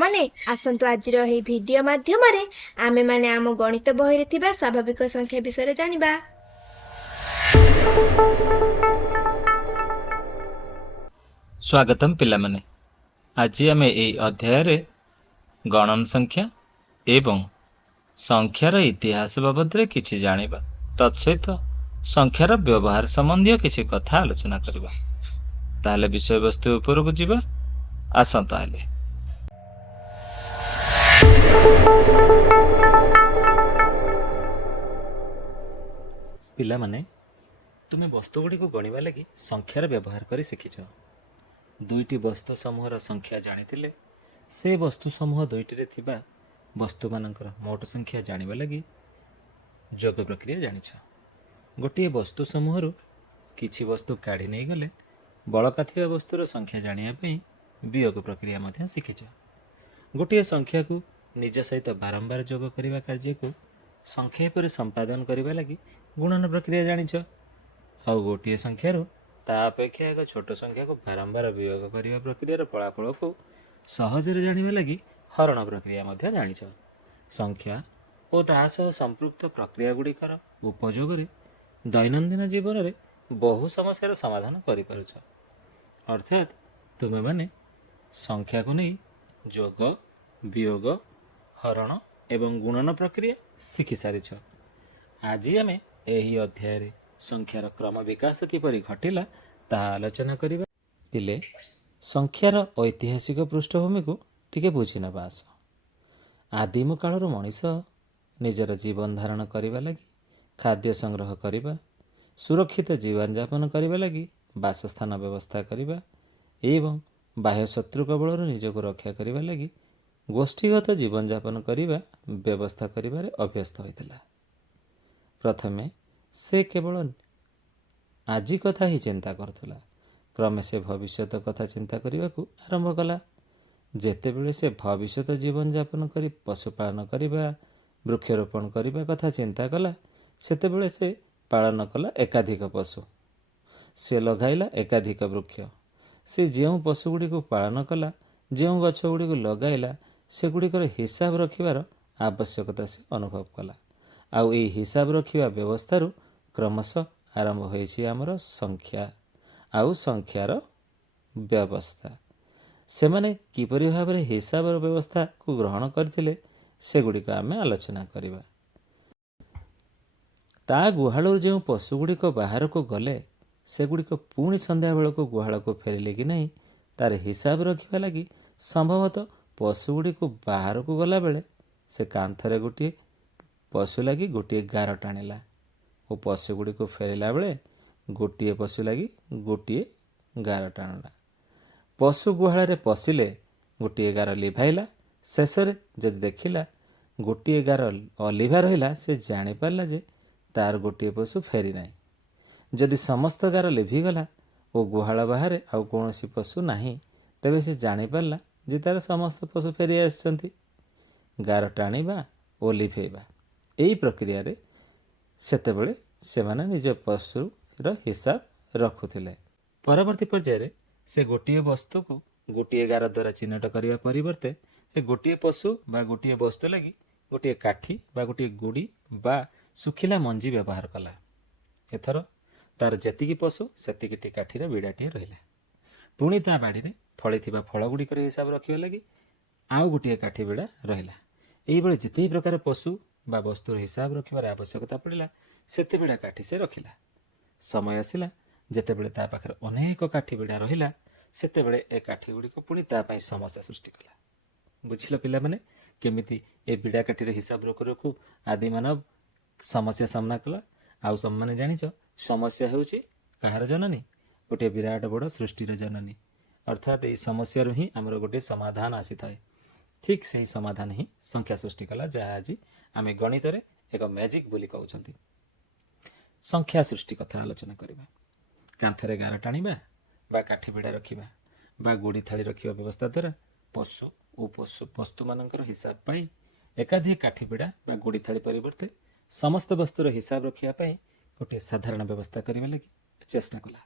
ସାଙ୍ଗମାନେ ଆସନ୍ତୁ ଆଜିର ଏହି ଭିଡିଓ ମାଧ୍ୟମରେ ଆମେମାନେ ଆମ ଗଣିତ ବହିରେ ଥିବା ସ୍ୱାଭାବିକ ସଂଖ୍ୟା ବିଷୟରେ ଜାଣିବା। ସ୍ୱାଗତମ୍ ପିଲାମାନେ, ଆଜି ଆମେ ଏହି ଅଧ୍ୟାୟରେ ଗଣନ ସଂଖ୍ୟା ଏବଂ ସଂଖ୍ୟାର ଇତିହାସ ବାବଦରେ କିଛି ଜାଣିବା। ତତ୍ସହିତ ସଂଖ୍ୟାର ବ୍ୟବହାର ସମ୍ବନ୍ଧୀୟ କିଛି କଥା ଆଲୋଚନା କରିବା। ତାହେଲେ ବିଷୟବସ୍ତୁ ଉପରକୁ ଯିବା। ଆସନ୍ତା ହେଲେ ପିଲାମାନେ, ତୁମେ ବସ୍ତୁଗୁଡ଼ିକୁ ଗଣିବା ଲାଗି ସଂଖ୍ୟାର ବ୍ୟବହାର କରି ଶିଖିଛ। ଦୁଇଟି ବସ୍ତୁ ସମୂହର ସଂଖ୍ୟା ଜାଣିଥିଲେ ସେ ବସ୍ତୁ ସମୂହ ଦୁଇଟିରେ ଥିବା ବସ୍ତୁମାନଙ୍କର ମୋଟ ସଂଖ୍ୟା ଜାଣିବା ଲାଗି ଯୋଗ ପ୍ରକ୍ରିୟା ଜାଣିଛ। ଗୋଟିଏ ବସ୍ତୁ ସମୂହରୁ କିଛି ବସ୍ତୁ କାଢ଼ି ନେଇଗଲେ ବଳକା ଥିବା ବସ୍ତୁର ସଂଖ୍ୟା ଜାଣିବା ପାଇଁ ବିୟୋଗ ପ୍ରକ୍ରିୟା ମଧ୍ୟ ଶିଖିଛ। ଗୋଟିଏ ସଂଖ୍ୟାକୁ ନିଜ ସହିତ ବାରମ୍ବାର ଯୋଗ କରିବା କାର୍ଯ୍ୟକୁ ସଂକ୍ଷେପରେ ସମ୍ପାଦନ କରିବା ଲାଗି ଗୁଣନ ପ୍ରକ୍ରିୟା ଜାଣିଛ। ଆଉ ଗୋଟିଏ ସଂଖ୍ୟାରୁ ତା ଅପେକ୍ଷା ଏକ ଛୋଟ ସଂଖ୍ୟାକୁ ବାରମ୍ବାର ବିୟୋଗ କରିବା ପ୍ରକ୍ରିୟାର ଫଳାଫଳକୁ ସହଜରେ ଜାଣିବା ଲାଗି ହରଣ ପ୍ରକ୍ରିୟା ମଧ୍ୟ ଜାଣିଛ। ସଂଖ୍ୟା ଓ ତାହା ସହ ସମ୍ପୃକ୍ତ ପ୍ରକ୍ରିୟାଗୁଡ଼ିକର ଉପଯୋଗରେ ଦୈନନ୍ଦିନ ଜୀବନରେ ବହୁ ସମସ୍ୟାର ସମାଧାନ କରିପାରୁଛ। ଅର୍ଥାତ୍ ତୁମେମାନେ ସଂଖ୍ୟାକୁ ନେଇ ଯୋଗ, ବିୟୋଗ, ହରଣ ଏବଂ ଗୁଣନ ପ୍ରକ୍ରିୟା ଶିଖିସାରିଛ। ଆଜି ଆମେ ଏହି ଅଧ୍ୟାୟରେ ସଂଖ୍ୟାର କ୍ରମ ବିକାଶ କିପରି ଘଟିଲା ତାହା ଆଲୋଚନା କରିବା। ପିଲେ, ସଂଖ୍ୟାର ଐତିହାସିକ ପୃଷ୍ଠଭୂମିକୁ ଟିକେ ବୁଝି ନେବା ଆସ। ଆଦିମ କାଳରୁ ମଣିଷ ନିଜର ଜୀବନ ଧାରଣ କରିବା ଲାଗି ଖାଦ୍ୟ ସଂଗ୍ରହ କରିବା, ସୁରକ୍ଷିତ ଜୀବନଯାପନ କରିବା ଲାଗି ବାସସ୍ଥାନ ବ୍ୟବସ୍ଥା କରିବା ଏବଂ ବାହ୍ୟ ଶତ୍ରୁ କବଳରୁ ନିଜକୁ ରକ୍ଷା କରିବା ଲାଗି ଗୋଷ୍ଠୀଗତ ଜୀବନଯାପନ କରିବା ବ୍ୟବସ୍ଥା କରିବାରେ ଅଭ୍ୟସ୍ତ ହୋଇଥିଲା। ପ୍ରଥମେ ସେ କେବଳ ଆଜି କଥା ହିଁ ଚିନ୍ତା କରୁଥିଲା। କ୍ରମେ ସେ ଭବିଷ୍ୟତ କଥା ଚିନ୍ତା କରିବାକୁ ଆରମ୍ଭ କଲା। ଯେତେବେଳେ ସେ ଭବିଷ୍ୟତ ଜୀବନଯାପନ କରି ପଶୁପାଳନ କରିବା, ବୃକ୍ଷରୋପଣ କରିବା କଥା ଚିନ୍ତା କଲା, ସେତେବେଳେ ସେ ପାଳନ କଲା ଏକାଧିକ ପଶୁ। ସେ ଲଗାଇଲା ଏକାଧିକ ବୃକ୍ଷ। ସେ ଯେଉଁ ପଶୁଗୁଡ଼ିକୁ ପାଳନ କଲା, ଯେଉଁ ଗଛଗୁଡ଼ିକୁ ଲଗାଇଲା, ସେଗୁଡ଼ିକର ହିସାବ ରଖିବାର ଆବଶ୍ୟକତା ସେ ଅନୁଭବ କଲା। ଆଉ ଏହି ହିସାବ ରଖିବା ବ୍ୟବସ୍ଥାରୁ କ୍ରମଶଃ ଆରମ୍ଭ ହୋଇଛି ଆମର ସଂଖ୍ୟା ଆଉ ସଂଖ୍ୟାର ବ୍ୟବସ୍ଥା। ସେମାନେ କିପରି ଭାବରେ ହିସାବର ବ୍ୟବସ୍ଥାକୁ ଗ୍ରହଣ କରିଥିଲେ ସେଗୁଡ଼ିକ ଆମେ ଆଲୋଚନା କରିବା। ତା ଗୁହାଳରୁ ଯେଉଁ ପଶୁଗୁଡ଼ିକ ବାହାରକୁ ଗଲେ ସେଗୁଡ଼ିକ ପୁଣି ସନ୍ଧ୍ୟାବେଳକୁ ଗୁହାଳକୁ ଫେରିଲେ କି ନାହିଁ ତାର ହିସାବ ରଖିବା ଲାଗି ସମ୍ଭବତଃ ପଶୁଗୁଡ଼ିକୁ ବାହାରକୁ ଗଲାବେଳେ ସେ କାନ୍ଥରେ ଗୋଟିଏ ପଶୁ ଲାଗି ଗୋଟିଏ ଗାର ଟାଣିଲା ଓ ପଶୁଗୁଡ଼ିକୁ ଫେରିଲା ବେଳେ ଗୋଟିଏ ପଶୁ ଲାଗି ଗୋଟିଏ ଗାର ଟାଣିଲା। ପଶୁ ଗୁହାଳରେ ପଶିଲେ ଗୋଟିଏ ଗାର ଲିଭାଇଲା। ଶେଷରେ ଯଦି ଦେଖିଲା ଗୋଟିଏ ଗାର ଅଲିଭା ରହିଲା, ସେ ଜାଣିପାରିଲା ଯେ ତାର ଗୋଟିଏ ପଶୁ ଫେରି ନାହିଁ। ଯଦି ସମସ୍ତ ଗାର ଲିଭିଗଲା ଓ ଗୁହାଳ ବାହାରେ ଆଉ କୌଣସି ପଶୁ ନାହିଁ, ତେବେ ସେ ଜାଣିପାରିଲା ଯେ ତାର ସମସ୍ତ ପଶୁ ଫେରି ଆସିଛନ୍ତି। ଗାର ଟାଣିବା ଓ ଲିଭେଇବା ଏହି ପ୍ରକ୍ରିୟାରେ ସେତେବେଳେ ସେମାନେ ନିଜ ପଶୁର ହିସାବ ରଖୁଥିଲେ। ପରବର୍ତ୍ତୀ ପର୍ଯ୍ୟାୟରେ ସେ ଗୋଟିଏ ବସ୍ତୁକୁ ଗୋଟିଏ ଗାର ଦ୍ୱାରା ଚିହ୍ନଟ କରିବା ପରିବର୍ତ୍ତେ ସେ ଗୋଟିଏ ପଶୁ ବା ଗୋଟିଏ ବସ୍ତୁ ଲାଗି ଗୋଟିଏ କାଠି ବା ଗୋଟିଏ ଗୁଡ଼ି ବା ଶୁଖିଲା ମଞ୍ଜି ବ୍ୟବହାର କଲା। ଏଥର ତାର ଯେତିକି ପଶୁ ସେତିକିଟି କାଠିର ବିଡ଼ାଟିଏ ରହିଲା। ପୁଣି ତା ବାଡ଼ିରେ ଫଳିଥିବା ଫଳଗୁଡ଼ିକର ହିସାବ ରଖିବା ଲାଗି ଆଉ ଗୋଟିଏ କାଠି ବିଡ଼ା ରହିଲା। ଏହିଭଳି ଯେତେ ପ୍ରକାର ପଶୁ ବା ବସ୍ତୁର ହିସାବ ରଖିବାର ଆବଶ୍ୟକତା ପଡ଼ିଲା ସେତେବେଳେ କାଠି ସେ ରଖିଲା। ସମୟ ଆସିଲା ଯେତେବେଳେ ତା ପାଖରେ ଅନେକ କାଠି ବିଡ଼ା ରହିଲା, ସେତେବେଳେ ଏ କାଠି ଗୁଡ଼ିକ ପୁଣି ତା ପାଇଁ ସମସ୍ୟା ସୃଷ୍ଟି କଲା। ବୁଝିଲ ପିଲାମାନେ, କେମିତି ଏ ବିଡ଼ା କାଠିର ହିସାବ ରଖୁ ରଖୁ ଆଦିମାନବ ସମସ୍ୟା ସାମ୍ନା କଲା। ଆଉ ତମମାନେ ଜାଣିଛ ସମସ୍ୟା ହେଉଛି କାହାର ଜନନୀ? ଗୋଟିଏ ବିରାଟ ବଡ଼ ସୃଷ୍ଟିର ଜନନୀ। ଅର୍ଥାତ୍ ଏହି ସମସ୍ୟାରୁ ହିଁ ଆମର ଗୋଟିଏ ସମାଧାନ ଆସିଥାଏ। ଠିକ୍ ସେହି ସମାଧାନ ହିଁ ସଂଖ୍ୟା ସୃଷ୍ଟି କଲା, ଯାହା ଆଜି ଆମେ ଗଣିତରେ ଏକ ମ୍ୟାଜିକ୍ ବୋଲି କହୁଛନ୍ତି। ସଂଖ୍ୟା ସୃଷ୍ଟି କଥା ଆଲୋଚନା କରିବା। କାନ୍ଥରେ ଗାର ଟାଣିବା ବା କାଠି ବିଡ଼ା ରଖିବା ବା ଗୁଡ଼ି ଥାଳି ରଖିବା ବ୍ୟବସ୍ଥା ଦ୍ୱାରା ପଶୁ ଓ ବସ୍ତୁମାନଙ୍କର ହିସାବ ପାଇଁ ଏକାଧିକ କାଠି ବିଡ଼ା ବା ଗୁଡ଼ି ଥାଳି ପରିବର୍ତ୍ତେ ସମସ୍ତ ବସ୍ତୁର ହିସାବ ରଖିବା ପାଇଁ ଗୋଟିଏ ସାଧାରଣ ବ୍ୟବସ୍ଥା କରିବା ଲାଗି ଚେଷ୍ଟା କଲା।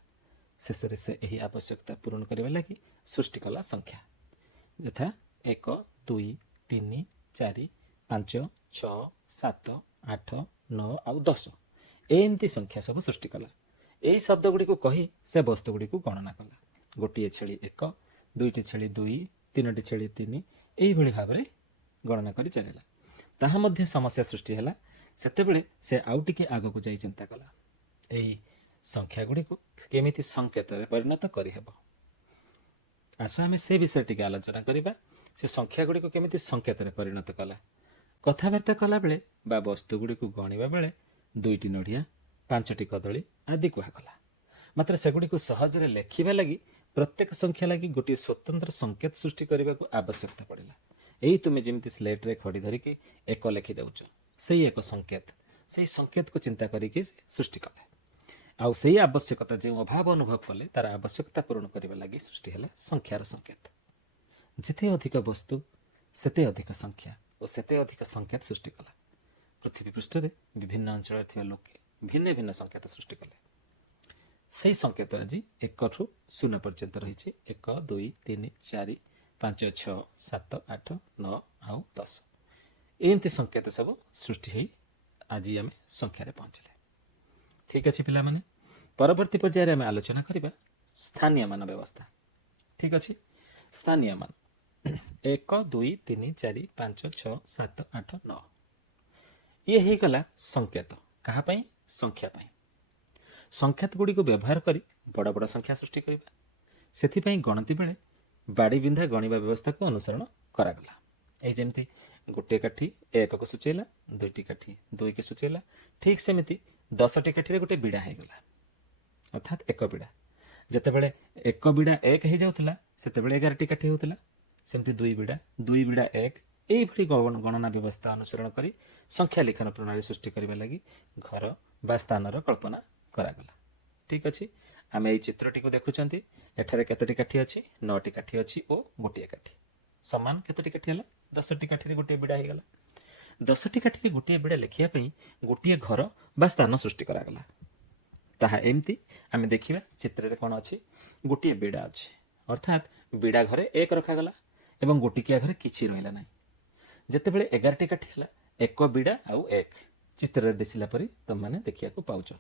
ଶେଷରେ ସେ ଏହି ଆବଶ୍ୟକତା ପୂରଣ କରିବା ଲାଗି ସୃଷ୍ଟି କଲା ସଂଖ୍ୟା, ଯଥା 1, 2 3 4 5 6 7 8 9 ଆଉ 10 ଏମିତି ସଂଖ୍ୟା ସବୁ ସୃଷ୍ଟି କଲା। ଏହି ଶବ୍ଦ ଗୁଡ଼ିକୁ କହି ସେ ବସ୍ତୁ ଗୁଡ଼ିକୁ ଗଣନା କଲା। ଗୋଟିଏ ଛେଳି 1, ଦୁଇଟି ଛେଳି 2, ତିନୋଟି ଛେଳି 3 ଏଇଭଳି ଭାବରେ ଗଣନା କରି ଚାଲିଲା। ତାହା ମଧ୍ୟ ସମସ୍ୟା ସୃଷ୍ଟି ହେଲା। ସେତେବେଳେ ସେ ଆଉ ଟିକେ ଆଗକୁ ଯାଇ ଚିନ୍ତା କଲା, ଏହି ସଂଖ୍ୟା ଗୁଡ଼ିକୁ କେମିତି ସଂକେତରେ ପରିଣତ କରିହେବ। ଆସ ଆମେ ସେ ବିଷୟରେ ଟିକେ ଆଲୋଚନା କରିବା। ସେ ସଂଖ୍ୟା ଗୁଡ଼ିକୁ କେମିତି ସଂକେତରେ ପରିଣତ କଲା। କଥାବାର୍ତ୍ତା କଲାବେଳେ ବା ବସ୍ତୁ ଗୁଡ଼ିକୁ ଗଣିବା ବେଳେ 2ଟି ନଡ଼ିଆ, 5ଟି କଦଳୀ ଆଦି କୁହାଗଲା। ମାତ୍ର ସେଗୁଡ଼ିକୁ ସହଜରେ ଲେଖିବା ଲାଗି ପ୍ରତ୍ୟେକ ସଂଖ୍ୟା ଲାଗି ଗୋଟିଏ ସ୍ୱତନ୍ତ୍ର ସଂକେତ ସୃଷ୍ଟି କରିବାକୁ ଆବଶ୍ୟକତା ପଡ଼ିଲା। ଏଇ ତୁମେ ଯେମିତି ସ୍ଲେଟରେ ଖଡ଼ି ଧରିକି 1 ଲେଖିଦେଉଛ, ସେଇ ଏକ ସଂକେତ, ସେଇ ସଂକେତକୁ ଚିନ୍ତା କରିକି ସୃଷ୍ଟି କଲେ। ଆଉ ସେଇ ଆବଶ୍ୟକତା ଯେଉଁ ଅଭାବ ଅନୁଭବ କଲେ ତାର ଆବଶ୍ୟକତା ପୂରଣ କରିବା ଲାଗି ସୃଷ୍ଟି ହେଲା ସଂଖ୍ୟାର ସଂକେତ। ଯେତେ ଅଧିକ ବସ୍ତୁ ସେତେ ଅଧିକ ସଂଖ୍ୟା ଓ ସେତେ ଅଧିକ ସଂକେତ ସୃଷ୍ଟି କଲା। ପୃଥିବୀ ପୃଷ୍ଠରେ ବିଭିନ୍ନ ଅଞ୍ଚଳରେ ଥିବା ଲୋକେ ଭିନ୍ନ ଭିନ୍ନ ସଂକେତ ସୃଷ୍ଟି କଲେ। ସେଇ ସଂକେତ ଆଜି 1ଠୁ 0 ପର୍ଯ୍ୟନ୍ତ ରହିଛି। 1 2 3 4 5 6 7 8 9 ଆଉ 10 ଏମିତି ସଂକେତ ସବୁ ସୃଷ୍ଟି ହୋଇ ଆଜି ଆମେ ସଂଖ୍ୟାରେ ପହଞ୍ଚିଲେ। ଠିକ୍ ଅଛି ପିଲାମାନେ, ପରବର୍ତ୍ତୀ ପର୍ଯ୍ୟାୟରେ ଆମେ ଆଲୋଚନା କରିବା ସ୍ଥାନୀୟ ମାନ ବ୍ୟବସ୍ଥା। ଠିକ୍ ଅଛି, ସ୍ଥାନୀୟ ମାନ 1 2 3 4 5 6 7 8 9 ଇଏ ହେଇଗଲା ସଂକେତ। କାହା ପାଇଁ? ସଂଖ୍ୟା ପାଇଁ। ସଂକେତ ଗୁଡ଼ିକୁ ବ୍ୟବହାର କରି ବଡ଼ ବଡ଼ ସଂଖ୍ୟା ସୃଷ୍ଟି କରିବା। ସେଥିପାଇଁ ଗଣତି ବେଳେ ବାଡ଼ି ବିନ୍ଧା ଗଣିବା ବ୍ୟବସ୍ଥାକୁ ଅନୁସରଣ କରାଗଲା। ଏଇ ଯେମିତି ଗୋଟିଏ କାଠି 1କୁ ସୂଚେଇଲା, 2ଟି କାଠି 2କୁ ସୂଚେଇଲା, ଠିକ୍ ସେମିତି 10ଟି କାଠିରେ ଗୋଟେ ବିଡ଼ା ହେଇଗଲା, ଅର୍ଥାତ୍ 1 ବିଡ଼ା। ଯେତେବେଳେ 1 ବିଡ଼ା 1 ହେଇଯାଉଥିଲା ସେତେବେଳେ 11ଟି କାଠି ହେଉଥିଲା। ସେମିତି 2 ବିଡ଼ା 1 ଏଇଭଳି ଗଣନା ବ୍ୟବସ୍ଥା ଅନୁସରଣ କରି ସଂଖ୍ୟା ଲିଖନ ପ୍ରଣାଳୀ ସୃଷ୍ଟି କରିବା ଲାଗି ଘର ବା ସ୍ଥାନର କଳ୍ପନା କରାଗଲା। ଠିକ୍ ଅଛି, ଆମେ ଏଇ ଚିତ୍ରଟିକୁ ଦେଖୁଛନ୍ତି। ଏଠାରେ କେତୋଟି କାଠି ଅଛି? 9ଟି କାଠି ଅଛି ଓ ଗୋଟିଏ କାଠି। ସମାନ କେତୋଟି କାଠି ହେଲା? 10ଟି କାଠିରେ ଗୋଟିଏ ବିଡ଼ା ହେଇଗଲା। 10ଟି କାଠିରେ ଗୋଟିଏ ବିଡ଼ା ଲେଖିବା ପାଇଁ ଗୋଟିଏ ଘର ବା ସ୍ଥାନ ସୃଷ୍ଟି କରାଗଲା। ତାହା ଏମିତି ଆମେ ଦେଖିବା ଚିତ୍ରରେ କ'ଣ ଅଛି? ଗୋଟିଏ ବିଡ଼ା ଅଛି, ଅର୍ଥାତ୍ ବିଡ଼ା ଘରେ 1 ରଖାଗଲା ଏବଂ ଗୋଟିକିଆ ଘରେ କିଛି ରହିଲା ନାହିଁ। ଯେତେବେଳେ 11ଟି କାଠି ହେଲା, 1 ବିଡ଼ା ଆଉ 1 ଚିତ୍ରରେ ଦେଖିଲା ପରି ତୁମମାନେ ଦେଖିବାକୁ ପାଉଛ।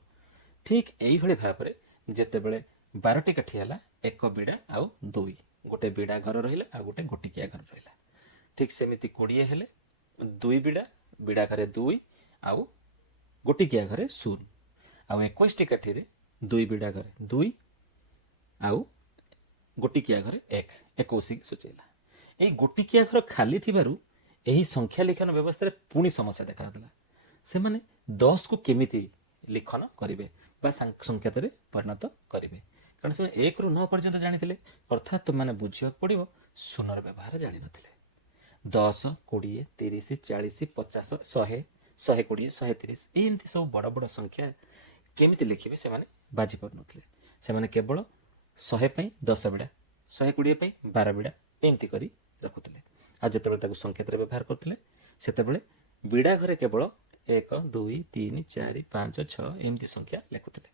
ଠିକ୍ ଏଇଭଳି ଭାବରେ ଯେତେବେଳେ 12ଟି କାଠି ହେଲା, 1 ବିଡ଼ା ଆଉ 2, ଗୋଟେ ବିଡ଼ା ଘର ରହିଲା ଆଉ ଗୋଟେ ଗୋଟିକିଆ ଘର ରହିଲା। ଠିକ୍ ସେମିତି 20 ହେଲେ 2 ବିଡ଼ା, ବିଡ଼ା ଘରେ 2 ଆଉ ଗୋଟିକିଆ ଘରେ 0। ଆଉ 21ଟି କାଠିରେ 2 ବିଡ଼ା ଘରେ 2 ଆଉ ଗୋଟିକିଆ ଘରେ 1, 21 ସୂଚେଇଲା। ଏଇ ଗୋଟିକିଆ ଘର ଖାଲି ଥିବାରୁ ଏହି ସଂଖ୍ୟା ଲିଖନ ବ୍ୟବସ୍ଥାରେ ପୁଣି ସମସ୍ୟା ଦେଖାଦେଲା। ସେମାନେ 10କୁ କେମିତି ଲିଖନ କରିବେ ବା ସଂକେତରେ ପରିଣତ କରିବେ, କାରଣ ସେମାନେ 1ରୁ 9 ପର୍ଯ୍ୟନ୍ତ ଜାଣିଥିଲେ, ଅର୍ଥାତ୍ ତୁମମାନେ ବୁଝିବାକୁ ପଡ଼ିବ ଶୂନର ବ୍ୟବହାର ଜାଣିନଥିଲେ। 10 20 30 40 50 100 120 130 ଏମିତି ସବୁ ବଡ଼ ବଡ଼ ସଂଖ୍ୟା କେମିତି ଲେଖିବେ ସେମାନେ ବାଜି ପାରୁନଥିଲେ। ସେମାନେ କେବଳ 100 ପାଇଁ 10 ବିଡ଼ା, 120 ପାଇଁ 12 ବିଡ଼ା ଏମିତି କରି ରଖୁଥିଲେ। ଆଉ ଯେତେବେଳେ ତାକୁ ସଂକେତରେ ବ୍ୟବହାର କରୁଥିଲେ ସେତେବେଳେ ବିଡ଼ା ଘରେ କେବଳ 1 2 3 4 5 6 ଏମିତି ସଂଖ୍ୟା ଲେଖୁଥିଲେ,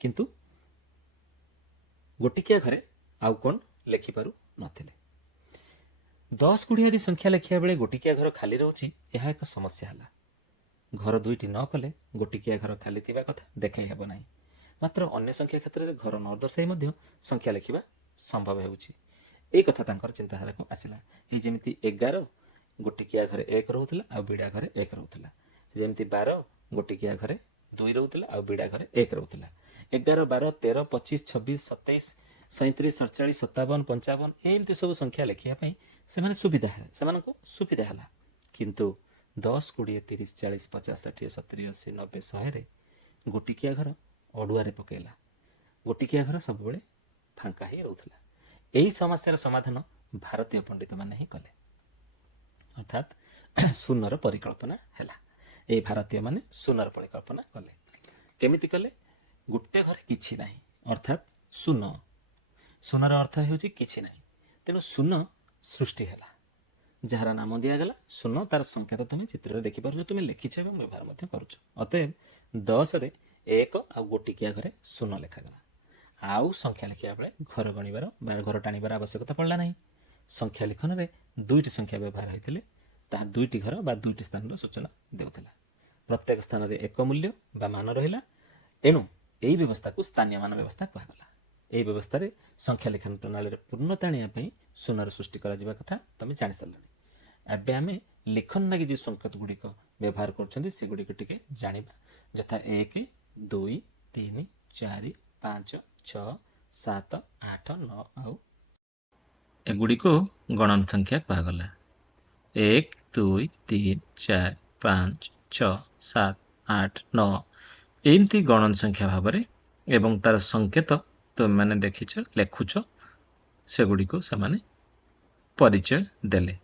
କିନ୍ତୁ ଗୋଟିକିଆ ଘରେ ଆଉ କ'ଣ ଲେଖିପାରୁ ନଥିଲେ। 10 20 ଆଦି ସଂଖ୍ୟା ଲେଖିବା ବେଳେ ଗୋଟିକିଆ ଘର ଖାଲି ରହୁଛି, ଏହା ଏକ ସମସ୍ୟା ହେଲା। ଘର 2ଟି ନ କଲେ ଗୋଟିକିଆ ଘର ଖାଲି ଥିବା କଥା ଦେଖାଇ ହେବ ନାହିଁ। ମାତ୍ର ଅନ୍ୟ ସଂଖ୍ୟା କ୍ଷେତ୍ରରେ ଘର ନ ଦର୍ଶାଇ ମଧ୍ୟ ସଂଖ୍ୟା ଲେଖିବା ସମ୍ଭବ ହେଉଛି। ଏଇ କଥା ତାଙ୍କର ଚିନ୍ତାଧାରାକୁ ଆସିଲା। ଏଇ ଯେମିତି 11 ଗୋଟିକିଆ ଘରେ 1 ରହୁଥିଲା ଆଉ ବିଡ଼ା ଘରେ 1 ରହୁଥିଲା। ଯେମିତି 12 ଗୋଟିକିଆ ଘରେ 2 ରହୁଥିଲା ଆଉ ବିଡ଼ା ଘରେ 1 ରହୁଥିଲା। 11 12 13 25 26 27 37 48 57 55 ଏମିତି ସବୁ ସଂଖ୍ୟା ଲେଖିବା ପାଇଁ ସେମାନଙ୍କୁ ସୁବିଧା ହେଲା। କିନ୍ତୁ 10 20 30 40 50 60 70 80 90 100ରେ ଗୋଟିକିଆ ଘର ଅଡ଼ୁଆରେ ପକାଇଲା। ଗୋଟିକିଆ ଘର ସବୁବେଳେ ଫାଙ୍କା ହିଁ ରହୁଥିଲା। ଏହି ସମସ୍ୟାର ସମାଧାନ ଭାରତୀୟ ପଣ୍ଡିତମାନେ ହିଁ କଲେ, ଅର୍ଥାତ୍ ଶୂନର ପରିକଳ୍ପନା ହେଲା। ଏହି ଭାରତୀୟମାନେ ଶୂନର ପରିକଳ୍ପନା କଲେ। କେମିତି କଲେ? ଗୋଟେ ଘରେ କିଛି ନାହିଁ, ଅର୍ଥାତ୍ ଶୂନ। ଶୂନର ଅର୍ଥ ହେଉଛି କିଛି ନାହିଁ। ତେଣୁ ଶୂନ ସୃଷ୍ଟି ହେଲା, ଯାହାର ନାମ ଦିଆଗଲା ଶୂନ। ତାର ସଂକେତ ତୁମେ ଚିତ୍ରରେ ଦେଖିପାରୁଛ, ତୁମେ ଲେଖିଛ ଏବଂ ବ୍ୟବହାର ମଧ୍ୟ କରୁଛ। ଅତଏବ 10ରେ 1 ଆଉ ଗୋଟିକିଆ ଘରେ ଶୂନ ଲେଖାଗଲା। ଆଉ ସଂଖ୍ୟା ଲେଖିବା ବେଳେ ଘର ଗଣିବାର ବା ଘର ଟାଣିବାର ଆବଶ୍ୟକତା ପଡ଼ିଲା ନାହିଁ। ସଂଖ୍ୟା ଲିଖନରେ ଦୁଇଟି ସଂଖ୍ୟା ବ୍ୟବହାର ହୋଇଥିଲେ ତାହା ଦୁଇଟି ଘର ବା ଦୁଇଟି ସ୍ଥାନର ସୂଚନା ଦେଉଥିଲା। ପ୍ରତ୍ୟେକ ସ୍ଥାନରେ ଏକ ମୂଲ୍ୟ ବା ମାନ ରହିଲା। ଏଣୁ ଏହି ବ୍ୟବସ୍ଥାକୁ ସ୍ଥାନୀୟ ମାନ ବ୍ୟବସ୍ଥା କୁହାଗଲା। ଏହି ବ୍ୟବସ୍ଥାରେ ସଂଖ୍ୟା ଲିଖନ ପ୍ରଣାଳୀରେ ପୂର୍ଣ୍ଣତା ଆଣିବା ପାଇଁ ସୁନାର ସୃଷ୍ଟି କରାଯିବା କଥା ତମେ ଜାଣିସାରିଲଣି। ଏବେ ଆମେ ଲିଖନ ଲାଗି ଯେଉଁ ସଂକେତ ଗୁଡ଼ିକ ବ୍ୟବହାର କରୁଛନ୍ତି ସେଗୁଡ଼ିକ ଟିକେ ଜାଣିବା, ଯଥା 1, 2, 3, 4, 5, 6, 7, 8, 9 ଆଉ ଏଗୁଡ଼ିକୁ ଗଣନ ସଂଖ୍ୟା କୁହାଗଲା। 1, 2, 3, 4, 5, 6, 7, 8, 9 ଏମିତି ଗଣନ ସଂଖ୍ୟା ଭାବରେ ଏବଂ ତାର ସଂକେତ ତୁମେମାନେ ଦେଖିଛ ଲେଖୁଛ ସେଗୁଡ଼ିକୁ ସେମାନେ ପରିଚୟ ଦେଲେ।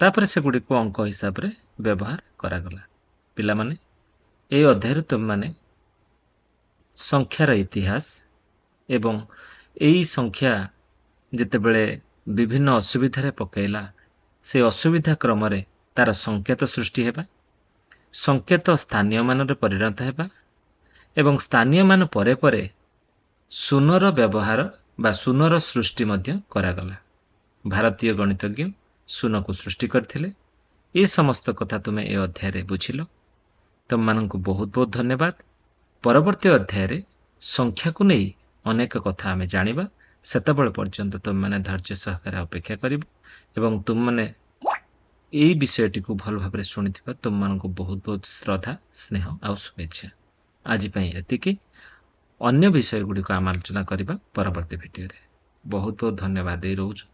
ତାପରେ ସେଗୁଡ଼ିକୁ ଅଙ୍କ ହିସାବରେ ବ୍ୟବହାର କରାଗଲା। ପିଲାମାନେ ଏହି ଅଧ୍ୟାୟରେ ତୁମେମାନେ ସଂଖ୍ୟାର ଇତିହାସ ଏବଂ ଏହି ସଂଖ୍ୟା ଯେତେବେଳେ ବିଭିନ୍ନ ଅସୁବିଧାରେ ପକାଇଲା ସେ ଅସୁବିଧା କ୍ରମରେ ତାର ସଂକେତ ସୃଷ୍ଟି ହେବା, ସଂକେତ ସ୍ଥାନୀୟ ମାନରେ ପରିଣତ ହେବା ଏବଂ ସ୍ଥାନୀୟ ମାନ ପରେ ପରେ ଶୂନର ବ୍ୟବହାର ବା ଶୂନର ସୃଷ୍ଟି ମଧ୍ୟ କରାଗଲା। ଭାରତୀୟ ଗଣିତଜ୍ଞ ଶୂନକୁ ସୃଷ୍ଟି କରିଥିଲେ। ଏ ସମସ୍ତ କଥା ତୁମେ ଏ ଅଧ୍ୟାୟରେ ବୁଝିଲ। ତୁମମାନଙ୍କୁ ବହୁତ ବହୁତ ଧନ୍ୟବାଦ। ପରବର୍ତ୍ତୀ ଅଧ୍ୟାୟରେ ସଂଖ୍ୟାକୁ ନେଇ ଅନେକ କଥା ଆମେ ଜାଣିବା। ସେତେବେଳେ ପର୍ଯ୍ୟନ୍ତ ତୁମମାନେ ଧୈର୍ଯ୍ୟ ସହକାରେ ଅପେକ୍ଷା କରିବ ଏବଂ ତୁମମାନେ ଏହି ବିଷୟଟିକୁ ଭଲ ଭାବରେ ଶୁଣିଥିବାରୁ ତୁମମାନଙ୍କୁ ବହୁତ ବହୁତ ଶ୍ରଦ୍ଧା, ସ୍ନେହ ଆଉ ଶୁଭେଚ୍ଛା। ଆଜି ପାଇଁ ଏତିକି। ଅନ୍ୟ ବିଷୟ ଗୁଡ଼ିକ ଆମେ ଆଲୋଚନା କରିବା ପରବର୍ତ୍ତୀ ଭିଡ଼ିଓରେ। ବହୁତ ବହୁତ ଧନ୍ୟବାଦ ଦେଇ ରହୁଛୁ।